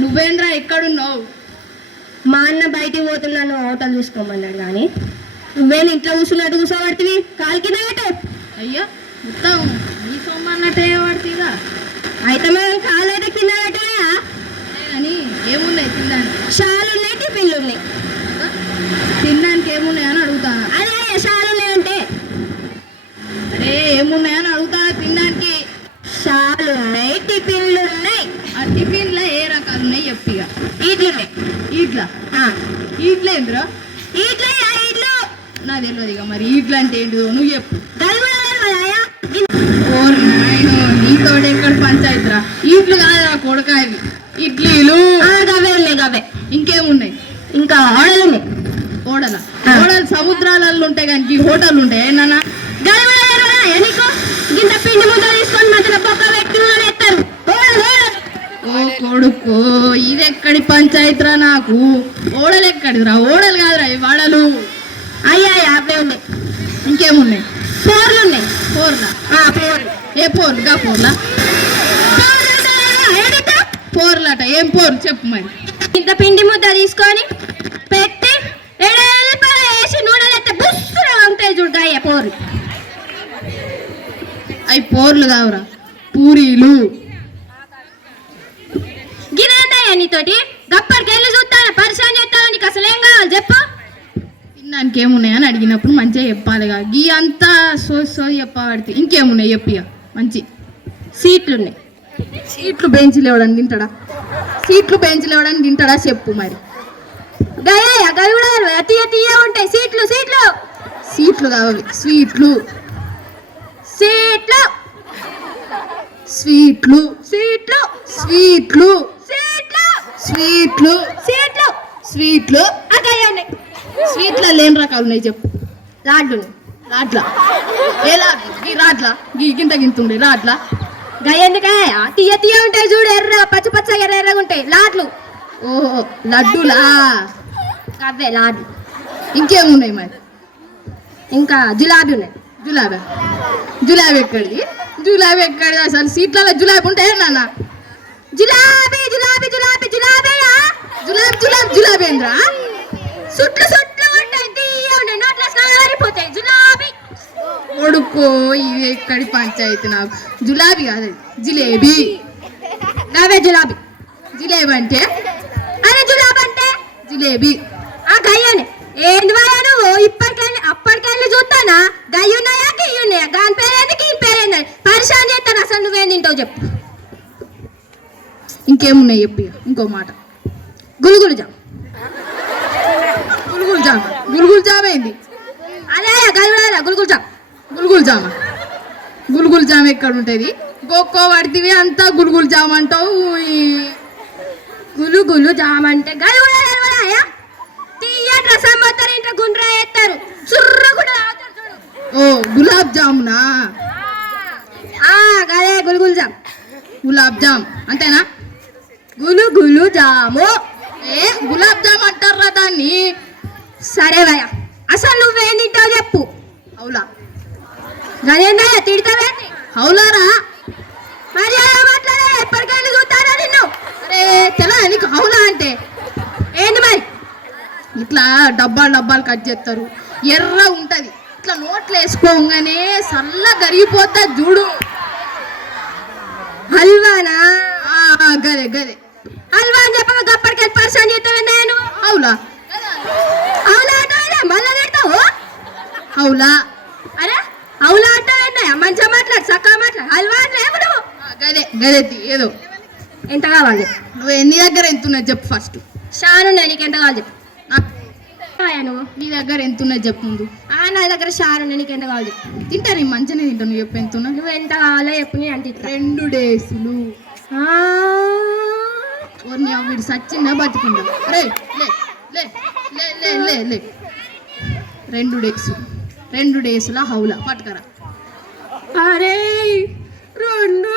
నువ్వేంద్రా ఎక్కడున్నావు? మా అన్న బయటికి పోతున్నాను హోటల్ చూసుకోమన్నాడు కానీ నువ్వేం ఇంట్లో కూర్చున్నట్టు కూర్చోబడుతుంది. కాలు కింద పెట్టు. అయ్యా మొత్తం నీ సొమ్మన్నట్టే పడుతుందా? అయితే మేము కాలు అయితే కింద పెట్టాయా అని ఏమున్నాయి తినడానికి? షాలు ఉన్నాయి, టిఫిన్లు ఉన్నాయి. తినడానికి ఏమున్నాయని అడుగుతాను. అదే షాలు ఉన్నాయంటే అరే ఏమున్నాయని అడుగుతాను. తినడానికి షాలు ఉన్నాయి, టిఫిన్లు ఉన్నాయి. ఆ టిఫిన్లో ఏ రకాలు ఉన్నాయి చెప్పిగా? ఇడ్లు ఉన్నాయి. ఇడ్లా? ఇడ్లు ఏంద్రా? ఇడ్లు ఇడ్లు నాకు తెలియదు ఇక మరి ఇడ్లు అంటే ఏంటిదో నువ్వు చెప్పు. ఓ నాయనో నీతో ఎక్కడ పంచాయతీరా? ఇడ్లు కాదురా కొడకాయలు, ఇడ్లీలు. గవే ఉన్నాయి గవే. ఇంకేమున్నాయి? ఇంకా ఓడలు ఉన్నాయి. ఓడల? ఓడలు సముద్రాలలో ఉంటాయి కానీ హోటల్ ఉంటాయి నాన్న. నీకు గింత పిండి ముద్ద తీసుకొని మధ్యలో పక్క పెట్టుకుని ఎత్తారు. ఓ కొడుకో ఇది ఎక్కడి పంచాయతీరా? నాకు ఓడలు ఎక్కడిరా? ఓడలు కాదురా ఈ వడలు. అయ్యా అవే ఉన్నాయి. ఇంకేమున్నాయి? పోర్లు ఉన్నాయి. పోర్లా? పోర్లు. ఏ పోర్లు? గా పోర్లా? పోర్లట. ఏం పోర్లు చెప్పు మరి. ఇంత పిండి ముద్ద తీసుకొని పెట్టి వేసి నూనెలు ఎత్తే బుస్సుగా ఉంటాయి చూడగా పోర్లు. అవి పోర్లు కావురా, పూరీలు. గిరేందయ్యా నీతోటి గప్పటికి వెళ్ళి చూస్తాను పరిశాన్ చేస్తాను. నీకు అసలు ఏం కావాలి చెప్పు. తినడానికి ఏమున్నాయని అడిగినప్పుడు మంచిగా చెప్పాలిగా. గీ అంతా సో చెప్పబడితే ఇంకేమున్నాయి చెప్పిగా మంచి. సీట్లు ఉన్నాయి. సీట్లు బెంచ్లు ఇవ్వడానికి తింటాడా? సీట్లు బెంచ్లు ఇవ్వడానికి తింటాడా చెప్పు మరి. గయ్యా గవి కూడా తీయ తీయ ఉంటాయి సీట్లు. సీట్లు సీట్లు కావాలి. స్వీట్లు సీట్లు స్వీట్లు సీట్లు స్వీట్లు సీట్లు స్వీట్లు సీట్లు స్వీట్లు. గయ్యా ఉన్నాయి. స్వీట్లో లేని రకాలు ఉన్నాయి చెప్పు. లాడ్లు రాట్లా? ఏ లాడ్లు? గీ రాట్లా? గింత ఉండే రాట్లా? గయ్యందుకే తీయ తీయ ఉంటాయి చూడు, ఎర్ర పచ్చ పచ్చగా ఎర్రగా ఉంటాయి లాడ్లు. ఓహో లడ్డూలా? అవే లాడ్లు. ఇంకేమున్నాయి మరి? ఇంకా జిలాబీ ఉన్నాయి. జులాబీ? జులాబీ ఎక్కడిది? జులాబీ ఎక్కడిది? అసలు సీట్లలో జులాబీ ఉంటాయా నాన్న? జిలాబీ జిలాబీ జిలాబీ జిలాబీయా? జులాబీ జులాబీ జులాబీ ఏంద్రా? సుట్లు సుట్లు ఉంటాయి, తీయ ఉంటాయి, నోట్లో సారిపోతాయి. జులాబీ. కొడుకో ఇది ఎక్కడి పంచాయతీ నాకు. జులాబీ కాదు జిలేబీ. అవే జిలాబీ. జిలేబీ అంటే? అరే జులాబీ అంటే జిలేబీ. గయ్యని ఏంది వాయా నువ్వు? ఇప్పటికైనా అప్పటికైనా చూస్తానా? గయ్యున్నాయా గియ్యున్నాయా? దాని పేరేందుకు ఈ పేరేంది? పరిశాన్ చేస్తాను. అసలు నువ్వేం తింటావు చెప్పు. ఇంకేమున్నాయి చెప్పి. ఇంకో మాట. గులుగులు జామ్. గులుగులు జామ? గులుగులు జామ ఏంది? అదే గయ్యుడా గులుగులు జామ్. గులుగులు జామ? గులుగులు జామ ఎక్కడ ఉంటుంది? గొక్కో పడితే అంతా గులుగులు జామ అంటావు. గులుగులు జామ్ అంటే గయ్యుడా తీయ రసం మొత్తం ఇంట్లో గుండ్రా వేస్తారు. సుర్రు కూడా తాగుతారు చూడు. ఓ గులాబ్ జామునా? గదే గులుగులు జామ్. గులాబ్ జామ్ అంతేనా? గులుగులు జాము. ఏ గులాబ్ జామ్ అంటారా దాన్ని? సరే భయ అసలు నువ్వేం తింటావు చెప్పు. అవులా? గదేందయ్యా తిడతావేంది? అవులారా? మరి అలా మాట్లాడే ఎప్పటికైనా చూస్తారా నిన్ను? అరే తెలా నీకు అవులా అంటే? ఏంది మరి? ఇట్లా డబ్బాలు డబ్బాలు కట్ చేస్తారు, ఎర్ర ఉంటది, ఇట్లా నోట్లు వేసుకోగానే సల్ల గరిగిపోతా చూడు. హల్వానా? గదే గదే. హల్వా అని చెప్పగా గప్పటికెళ్ళి పరిశాన్ చేస్తావేందా నువ్వు? అవులా? అవులా అంటే మళ్ళా తిడతావు. అవులా? అరే అవులా అంటే మంచిగా మాట్లాడు, చక్కగా మాట్లాడు. హల్వా అంటే ఏమో నువ్వు. గదే గదే ఏదో. ఎంత కావాలి? నువ్వు నీ దగ్గర ఎంత ఉన్నది చెప్పు ఫస్ట్. షాను నీకు ఎంత కావాలి చెప్పు. నువ్వు నీ దగ్గర ఎంత ఉన్నది చెప్పు ముందు. నా దగ్గర షాను నీకు ఎంత కావాలి చెప్పు. తింటా నీ మంచిగానే తింటావు. నువ్వు చెప్పు ఎంత ఉన్నా. నువ్వు ఎంత కావాలో చెప్పు. నీ అంటే 2 డేస్లు. వీడు సచ్చిందా బతికిందా? రే లే లే లే లే లే లే 2 డేస్ల హౌలా పట్టుకరా. అరే 2